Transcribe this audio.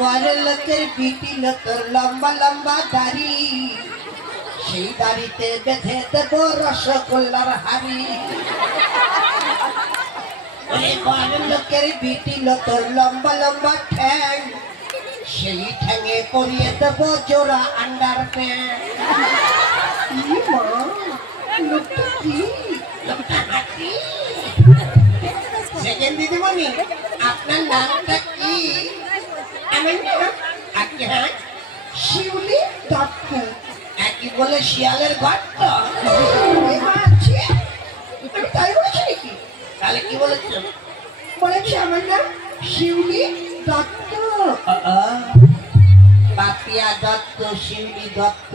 বড় লোকের বিটি তোর লম্বা লম্বা দাড়ি, সেই দাড়িতে বেঁধে দেব রসগোল্লার হাড়ি। ওরে বড় লোকের বিটি তোর লম্বা লম্বা ঠ্যাং, সেই ঠ্যাঙে পরিয়ে দেব জোড়া আন্ডার প্যান্ট। দিদিমণি, আপনার নামটা কি? শিউলি দত্ত। একই বলে শিয়ালের গর্ত? তাই বলেছি নাকি? তাহলে কি বলেছ? বলেছি আমার নাম শিউলি দত্ত। পাপিয়া দত্ত, শিউলি দত্ত